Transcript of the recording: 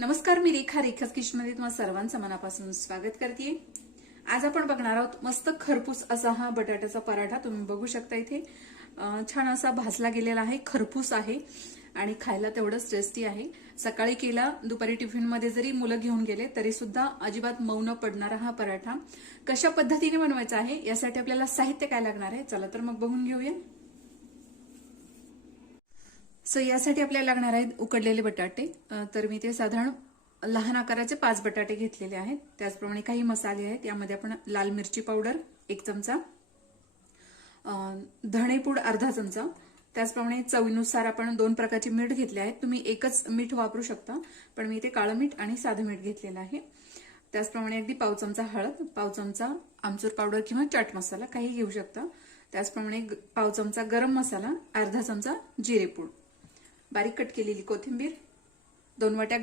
नमस्कार, मी रेखाच किचनमध्ये तुम्हाला सर्वांचं मनापासून स्वागत करते। आज आपण बघणार आहोत मस्त खरपूस असा हा बटाट्याचा पराठा। तुम्ही बघू शकता इथे छान असा भाजला गेलेला आहे, खरपूस आहे आणि खायला तेवढंच टेस्टी आहे। सकाळी केला, दुपारी टिफिन मध्ये जरी मुलं घेऊन गेले तरी सुद्धा अजिबात मऊ न पडणारा हा पराठा कशा पद्धतीने बनवायचा आहे यासाठी आपल्याला साहित्य काय लागणार आहे चला तर मग बघून घेऊया। यासाठी आपल्याला लागणार आहेत उकडलेले बटाटे। तर मी ते साधारण लहान आकाराचे 5 बटाटे घेतलेले आहेत। त्याचप्रमाणे काही मसाले आहेत, यामध्ये आपण लाल मिरची पावडर 1 चमचा, धणेपूड अर्धा चमचा, त्याचप्रमाणे चवीनुसार आपण 2 प्रकारचे मीठ घेतले आहेत। तुम्ही एकच मीठ वापरू शकता, पण मी इथे काळं मीठ आणि साधं मीठ घेतलेलं आहे। त्याचप्रमाणे अगदी पाव चमचा हळद, पाव चमचा आमचूर पावडर किंवा चाट मसाला काही घेऊ शकता। त्याचप्रमाणे पाव चमचा गरम मसाला, अर्धा चमचा जिरेपूड, बारीक कट केलेली कोथिंबीर, 2 वाट्या